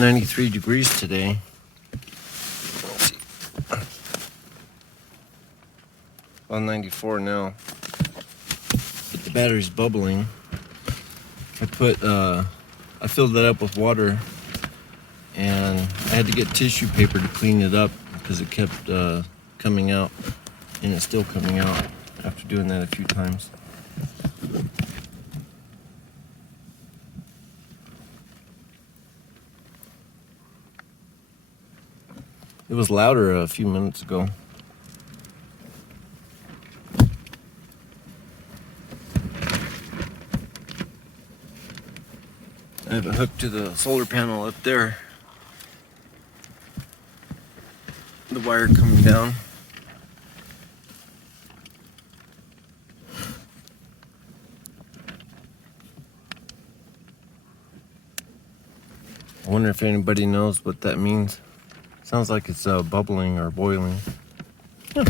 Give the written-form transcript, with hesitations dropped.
93 degrees today. Well, 94 now. But the battery's bubbling. I filled that up with water, and I had to get tissue paper to clean it up because it kept coming out, and it's still coming out after doing that a few times. It was louder a few minutes ago. I have it hooked to the solar panel up there. The wire coming down. I wonder if anybody knows what that means. Sounds like it's bubbling or boiling. Huh.